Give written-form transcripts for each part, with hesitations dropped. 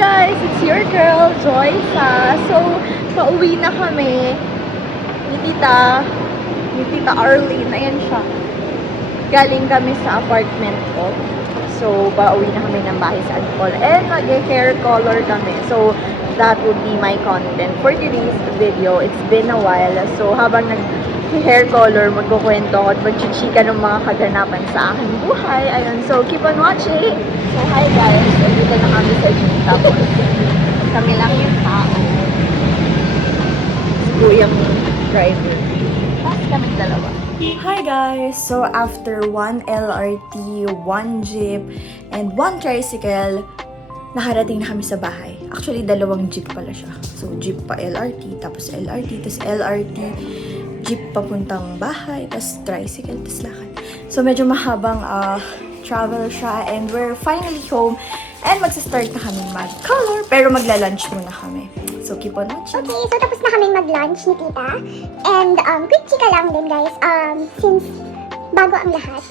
guys! It's your girl, Joysa. So, pauwi na kami ni Tita Arlene. Ayan siya. Galing kami sa apartment ko. So, pauwi na kami ng bahay sa Antipolo. And mag-hair color kami. So, that would be my content for today's video. It's been a while. So, habang hair color, magkukwento ako at magchichika ng mga kaganapan sa aking buhay. Ayun, so keep on watching! So, hi guys! Dito na kami sa gym. Tapos, kami lang yung tao. Siguro yung driver. Tapos kaming dalawa. Hi guys! So, after 1 LRT, 1 jeep, and 1 tricycle, nakarating na kami sa bahay. Actually, 2 jeep pala siya. So, jeep pa LRT, tapos LRT, tapos LRT, jeep papuntang bahay, tas tricycle, tas lakad. So, medyo mahabang travel siya and we're finally home and magsa-start na kami mag-color pero magla-lunch muna kami. So, keep on watching. Okay, so tapos na kaming mag-lunch ni Tita. And quick chika lang din guys, since bago ang lahat,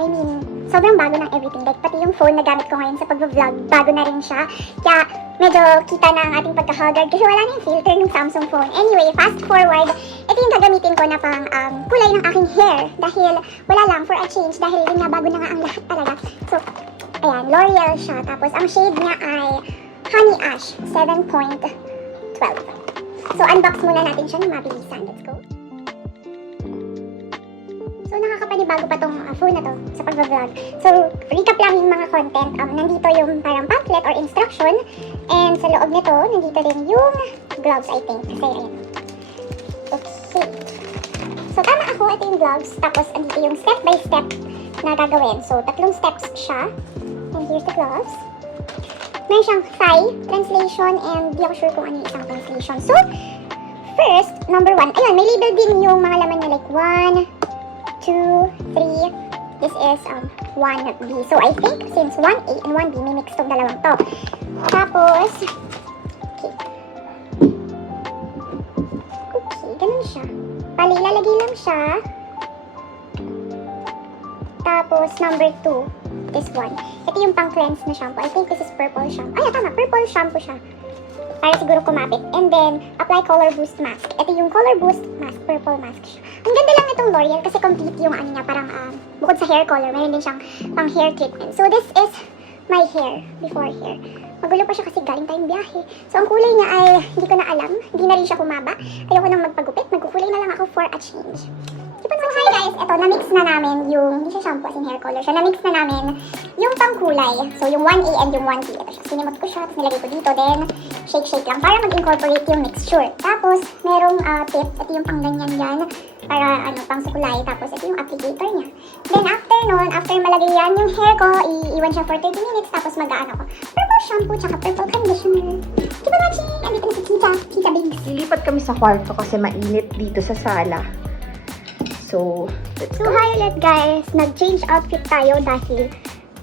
I mean, sobrang bago ng everything. Like, pati yung phone na gamit ko ngayon sa pag-vlog, bago na rin siya. Kaya, medyo kita na ang ating pagka-haggard kasi wala na yung filter ng Samsung phone. Anyway, fast forward, ito yung gagamitin ko na pang kulay ng aking hair. Dahil, wala lang, for a change. Dahil yun nga, bago na nga ang lahat talaga. So, ayan, L'Oreal siya. Tapos, ang shade niya ay Honey Ash 7.12. So, unbox muna natin siya ng mabilisan. Let's go. So, nakakapanibago pa tong phone na to sa pag-vlog. So, recap lang yung mga content. Nandito yung parang pamphlet or instruction. And sa loob nito, nandito rin yung gloves, I think. Kasi, ayan. Okay. So, tama ako. Ito yung gloves. Tapos, andito yung step-by-step na gagawin. So, 3 steps siya. And here's the gloves. Meron siyang Thai translation and di ako sure kung ano yung isang translation. So, first, number 1. Ayun, may label din yung mga laman niya like 1, 2, 3. This is 1B. So, I think since 1A and 1B, may mix tong dalawang to. Tapos, okay. Okay, ganun siya. Bali, ilalagay lang siya. Tapos, number 2, this one. Ito yung pang-cleanse na shampoo. I think this is purple shampoo. Ay, tama, purple shampoo siya. Para siguro kumapit. And then, apply color boost mask. Ito yung color boost mask, purple mask siya. Ang ganda lang itong L'Oreal kasi complete yung ano niya, parang bukod sa hair color, meron din siyang pang hair treatment. So, this is my hair, before hair. Magulo pa siya kasi galing tayong biyahe. So, ang kulay niya ay, hindi ko na alam. Hindi na rin siya kumaba. Ayoko nang magpagupit. Magkukulay na lang ako for a change. So, hi guys, ito, na-mix na namin yung, hindi siya shampoo as in hair color siya, na-mix na namin yung pangkulay. So, yung 1A and yung 1B, ito siya. Sinimot ko siya, tapos nilagay ko dito, then shake lang para mag-incorporate yung mixture. Tapos, merong tip, ito yung pangganyan yan, para pang sukulay. Tapos, ito yung applicator niya. Then, after nun, after malagay yan yung hair ko, iiwan siya for 30 minutes, tapos mag-aano ko. Purple shampoo, tsaka purple conditioner. Keep on watching! Andito na si Tita Bigs. Lilipat kami sa kwarto kasi mainit dito sa sala. So, let's go. Hi ulit guys! Nag-change outfit tayo dahil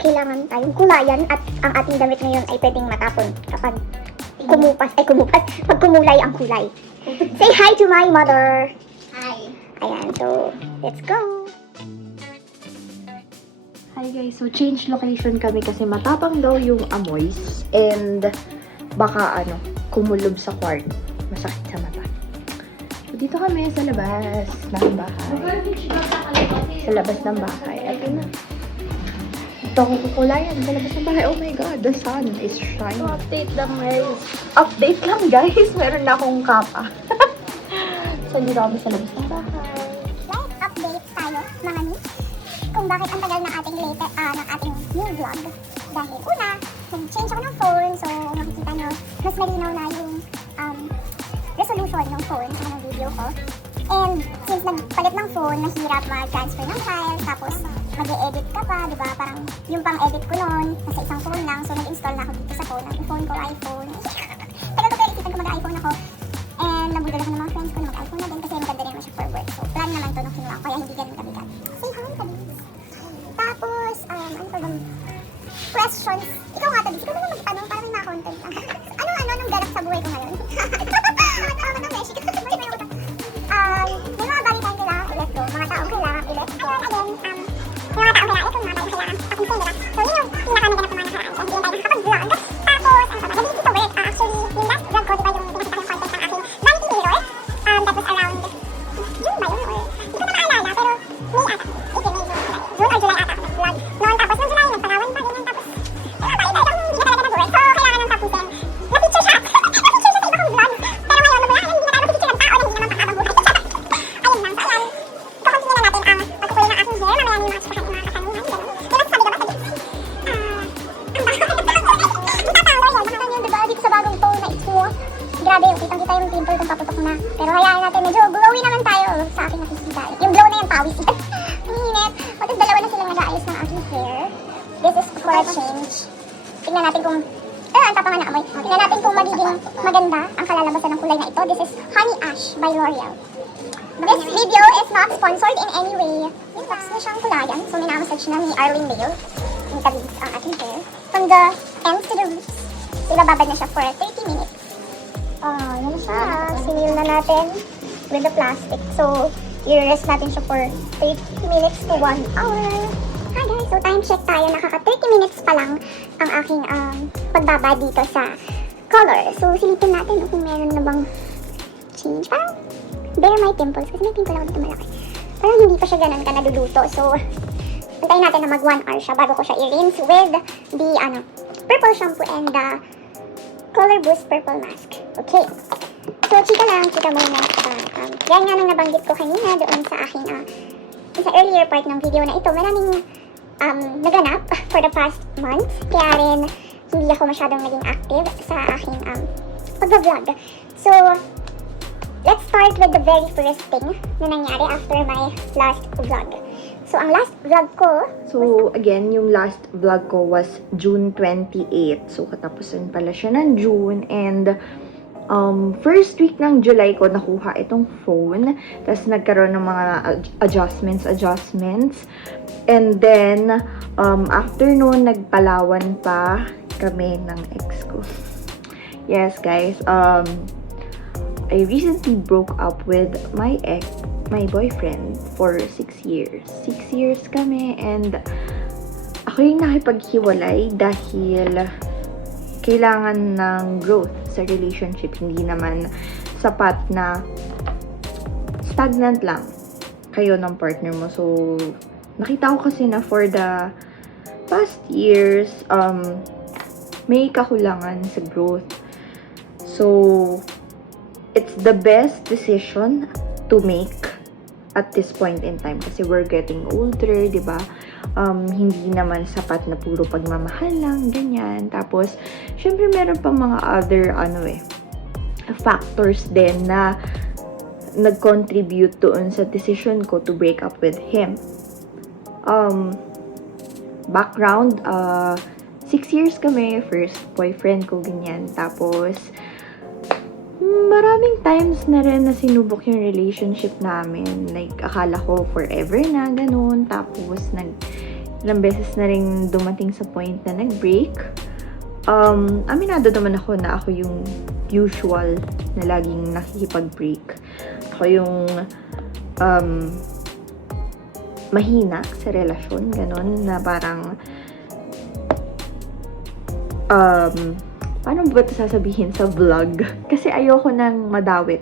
kailangan tayong kulayan at ang ating damit ngayon ay pwedeng matapon kapag pag kumulay ang kulay. Say hi to my mother! Hi. Ayan, so, let's go! Hi guys, so change location kami kasi matapang daw yung amoy and baka kumulob sa kwarto. Masakit sa mata. So, dito kami sa labas ng bahay. Sa labas ng bahay. Ito na. Ito ako kukulayan sa labas ng bahay. Oh my god, the sun is shining. So, update lang guys. Update lang guys. Meron na akong kapa. So, dito kami sa labas ng bahay. Let's update tayo, mga niche, kung bakit ang tagal ng ating new vlog. Dahil una, nag-change ako ng phone, so makikita nyo, mas malinaw na yung resolution ng phone sa mga video ko. And since nagpalit ng phone, mahirap mag-transfer ng file, tapos mag-e-edit ka pa, diba? Parang yung pang-edit ko noon, nasa isang phone lang, so nag-install na ako dito sa phone. Ang phone ko, iPhone. Tagal ko pero isipan ko mag-iPhone ako. And nabudol ako ng mga friends ko na mag-iPhone na din kasi maganda rin naman siya for work. So plan naman to nung kinuha ko, kaya hindi ganun kabigat. Say hi, Tabis! Tapos, ano pa bang questions? Ikaw nga, Tabis, ikaw naman magtanong para may mga-content ka. Anong ganap sa buhay ko ngayon? Ano ng meshi? May mga balitan kailangan i-let go, mga taong kailangan i-let go. Again, may mga taong kailangan i-let go, mga taong kailangan pakinsin, diba? So, yun yung pinaka-naganap ng mga nakaraan. So, hindi tayo nakakapag-vlog. Tapos, ano pa ba? hair. This is for a change. Tingnan natin kung... ang tapangan na amoy. Tingnan natin kung magiging maganda ang kalalabasan ng kulay na ito. This is Honey Ash by L'Oreal. This video is not sponsored in any way. Yung box na siyang kulayan. So, minamassage na ni Arlene Leo. Yung tabis ang ating hair. From the ends to the roots. So, ibababad na siya for 30 minutes. Oh, yan siya. Sinil na natin with the plastic. So, i-rest natin siya for 30 minutes to 1 hour. Hi guys! So, time check tayo. Nakaka 30 minutes pa lang ang aking pagbaba dito sa color. So, silipin natin kung meron na bang change. Parang bare my pimples. Kasi may pimple ako dito malaki. Parang hindi pa siya ganun ka naduluto. So, antayin natin na mag 1 hour siya bago ko siya i-rinse with the purple shampoo and the Color Boost Purple Mask. Okay. So, chika muna. Yan nga nang nabanggit ko kanina doon sa aking, sa earlier part ng video na ito. Maraming naganap for the past months. Kaya rin, hindi ako masyadong naging active sa aking pag-vlog. So, let's start with the very first thing na nangyari after my last vlog. So, ang last vlog ko... So, again, yung last vlog ko was June 28. So, katapusan pala siya ng June. And, first week ng July ko nakuha itong phone. Tapos, nagkaroon ng mga adjustments. And then, after noon, nagpalawan pa kami ng ex ko. Yes, guys. I recently broke up with my boyfriend for 6 years. 6 years kami and ako yung nakipaghiwalay dahil kailangan ng growth sa relationship. Hindi naman sapat na stagnant lang kayo ng partner mo. So, nakita ko kasi na for the past years, may kakulangan sa growth. So, it's the best decision to make at this point in time kasi we're getting older, di ba? Hindi naman sapat na puro pagmamahal lang, ganyan. Tapos, syempre meron pa mga other, factors din na nag-contribute doon sa decision ko to break up with him. Background, 6 years kami, first boyfriend ko, ganyan. Tapos, maraming times na rin na sinubok yung relationship namin. Like, akala ko forever na, ganun. Tapos, ilang beses na rin dumating sa point na nag-break. Aminado naman ako na ako yung usual na laging nakikipag-break. Ako yung mahina sa relasyon, ganun, na parang paano ba ito sasabihin sa vlog? Kasi ayoko nang madawit.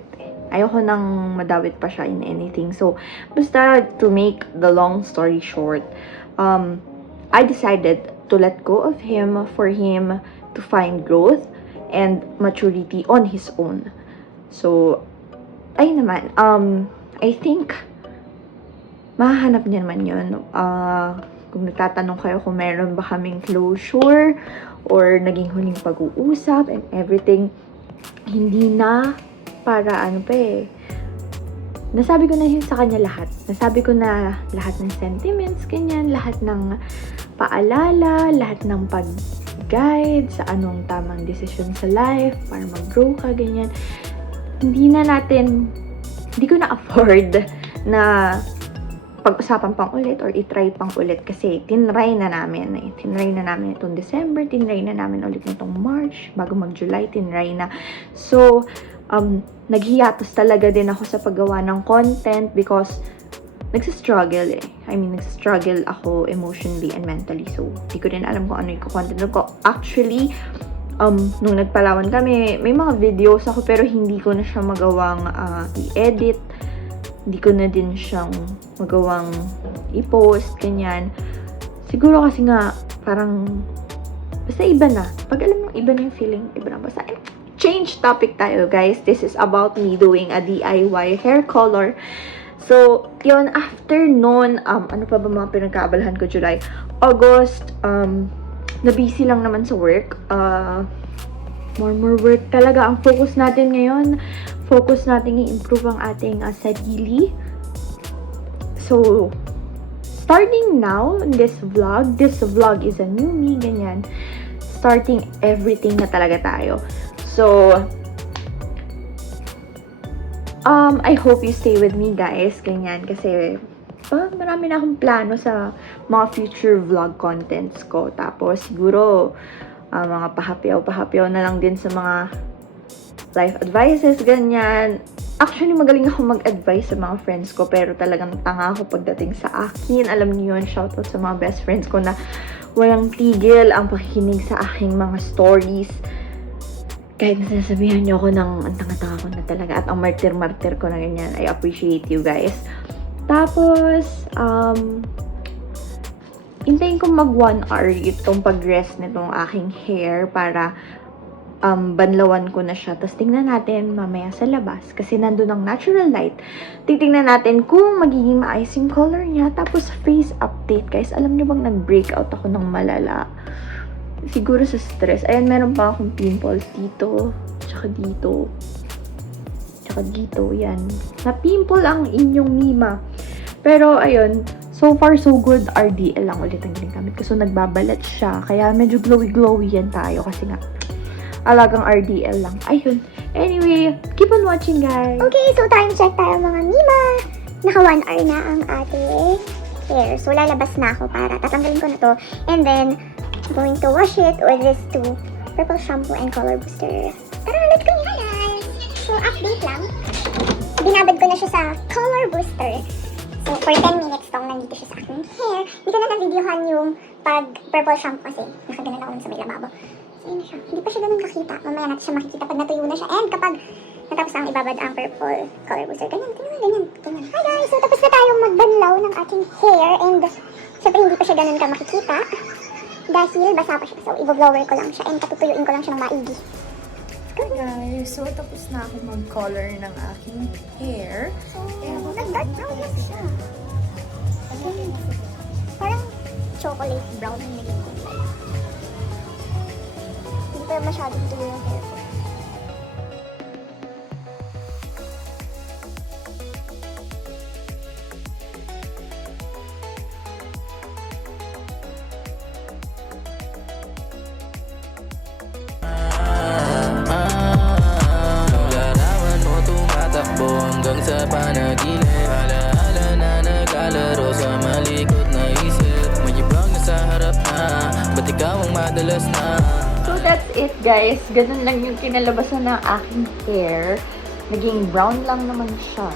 Ayoko nang madawit pa siya in anything. So, basta to make the long story short, I decided to let go of him for him to find growth and maturity on his own. So, ayun naman. I think, mahahanap niya naman yun. Kung nagtatanong kayo kung meron ba kaming closure or naging huling pag-uusap and everything, hindi na para nasabi ko na yun sa kanya lahat. Nasabi ko na lahat ng sentiments, ganyan, lahat ng paalala, lahat ng pag-guide sa anong tamang decision sa life para mag-grow ka, ganyan. Hindi ko na afford na pag-usapan pang ulit or itry pang ulit kasi tinry na namin itong December, tinry na namin ulit itong March, bago mag-July, tinry na. So, naghiyatos talaga din ako sa paggawa ng content because nagsistruggle nagsistruggle ako emotionally and mentally. So, di ko rin alam kung ano yung content ko. Actually, nung nagpalawan kami, may mga videos ako pero hindi ko na siya magawang i-edit. Hindi ko na din siyang magawang i-post, ganyan. Siguro kasi nga, parang, basta iba na. Pag alam mo, iba na yung feeling, iba na. Basta, change topic tayo, guys. This is about me doing a DIY hair color. So, yun, after nun, ano pa ba mga pinagkaabalahan ko, July? August, na-busy lang naman sa work. More work talaga. Ang focus natin ngayon, focus natin i-improve ang ating sarili. So, starting now in this vlog is a new me, ganyan. Starting everything na talaga tayo. So, I hope you stay with me, guys, ganyan, kasi marami na akong plano sa mga future vlog contents ko. Tapos, siguro, mga pahapyaw na lang din sa mga life advices, ganyan. Actually, magaling ako mag-advise sa mga friends ko, pero talagang tanga ako pagdating sa akin. Alam niyo yun, shoutout sa mga best friends ko na walang tigil ang pakikinig sa aking mga stories. Kahit nasasabihan niyo ako ng ang tanga-tanga ko na talaga at ang martir-martir ko na ganyan. I appreciate you guys. Tapos, hintayin ko mag 1 hour itong pag-rest nitong aking hair para banlawan ko na siya. Tapos tingnan natin mamaya sa labas kasi nandun ang natural light. Titingnan natin kung magiging maayos yung color niya. Tapos face update, guys. Alam niyo bang nag-breakout ako ng malala? Siguro sa stress. Ayan, meron pa akong pimples dito. Tsaka dito. Tsaka dito. Yan. Na-pimple ang inyong Mima. Pero, ayun. So far, so good. RDL lang ulit ang ginagamit. Kasi nagbabalat siya. Kaya medyo glowy-glowy yan tayo. Kasi nga, alagang RDL lang. Ayun. Anyway, keep on watching, guys. Okay, so time check tayo mga Mima. Naka 1 hour na ang ating hair. So lalabas na ako para tatanggalin ko na to. And then, I'm going to wash it with this two purple shampoo and color booster. Tara, let's go guys! So update lang. Binabad ko na siya sa color booster. So for 10 minutes tong nandito siya sa aking hair. Hindi ko na na-videohan yung pag purple shampoo kasi nakaganan ako sa may lababo. Ayun siya. Hindi pa siya ganun kakita. Mamaya natin siya makikita pag natuyo na siya. And kapag natapos ang ibabad ang purple color booster. Ganyan. Hi guys! So tapos na tayong magbanlaw ng ating hair. And syempre hindi pa siya ganun ka makikita. Dahil basa pa siya. So i-blower ko lang siya. And patutuyuin ko lang siya ng maigi. Hi guys! So tapos na ako mag-color ng aking hair. So, nag-dark brown lang siya. Parang chocolate brown yung naging kulay. Hindi pa masyadong tuyo yung hair ko. Larawan mo tumatakbo hanggang sa panaginip. Alaala na naglalaro sa malikot na isip. Mayibang na sa harap na, ba't ikaw ang madalas na? So that's it, guys. Ganun lang yung kinalabasan ng aking hair. Naging brown lang naman siya.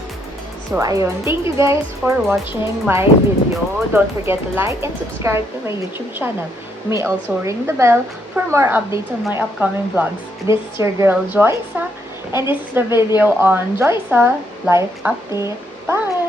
So, ayun. Thank you guys for watching my video. Don't forget to like and subscribe to my YouTube channel. You may also ring the bell for more updates on my upcoming vlogs. This is your girl, Joysa. And this is the video on Joysa Life Update. Bye!